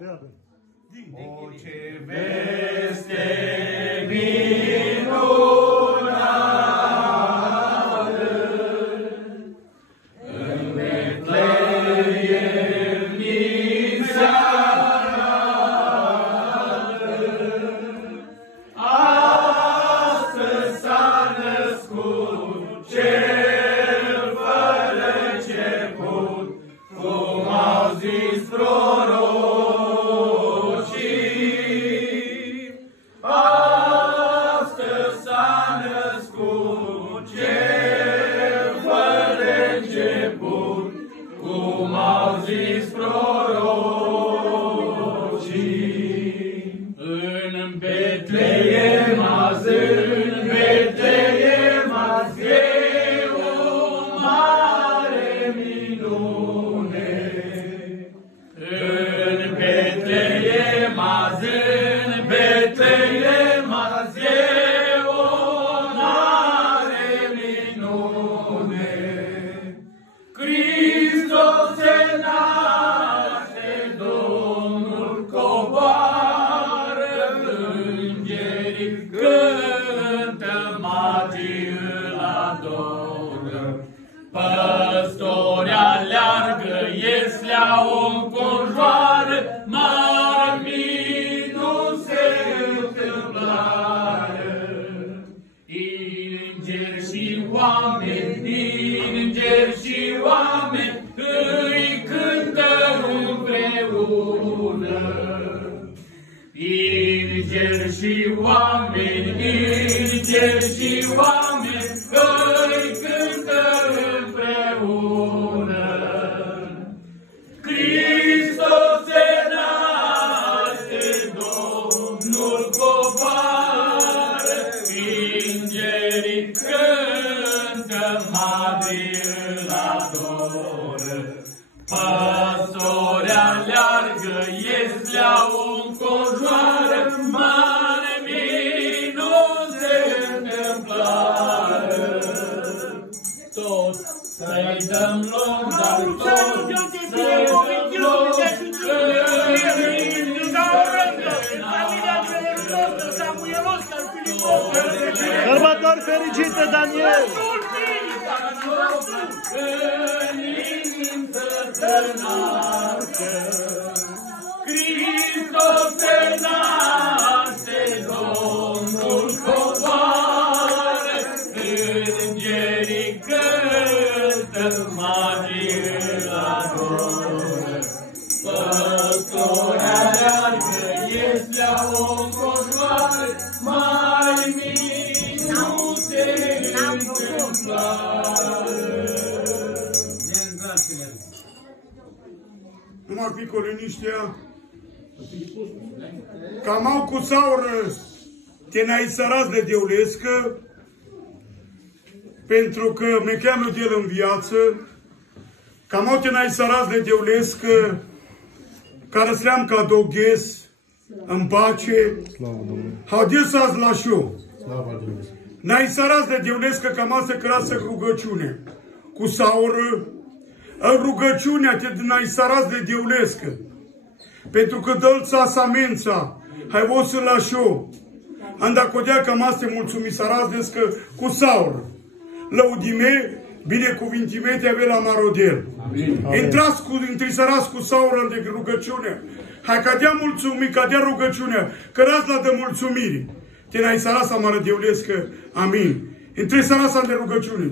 O, ce veste minunată, în Betleem ni se arată, astăzi s-a născut Cel fără început, cum au zis prorocii. Astăzi s-a născut Cel fără început, cum au zis prorocii. În Betleem azi, în Betleem azi, e o mare minune. În Betleem azi, în Betleem azi, e o mare minune. Hristos se naște, Domnul coboară, îngerii cântă, magii îl adoră. Păstori aleargă, ieslea o înconjoară, mari minuni se întâmplară. Îngeri și oameni, îngeri și oameni, îi cântă împreună. Îngeri și oameni, îngeri și oameni, îi cântă împreună. Hristos se naște, Domnul coboară, îngerii cântă, magii îl adoră. Păstori aleargă, ieslea o înconjoară, mare minuni se întâmplară. Toți să-i dăm loc, dar toți să-i dăm loc, Sărbători fericite, Daniel! în inimi să nască. Hristos se naște, Domnul coboară, îngerii cântă, magii îl adoră. Păstori aleargă, ieslea o înconjoară, mari minuni se întâmplară. Numai pică liniștea. Cam au cu saură te n-ai sărat de deulescă, pentru că me cheamă de el în viață. Cam au te n-ai sărat de deulescă, care sleam ca doghes în pace. Haideți să-ți la show. N-ai sărat de deulescă, cam asta crasă rugăciune. Cu saură, în rugăciunea te n-ai sărat de deulescă. Pentru că dă-l samența, hai o să la show. Andacodea cam asta mulțumi sărazdescă cu saură. Lăudime, binecuvintime te ave la marodel. Intrați sărați cu saură de rugăciune. Hai ca dea mulțumi, ca dea rugăciunea, că rați la de mulțumiri. Te n-ai sărat să mară deulescă. Amin. Intră sărața de rugăciune.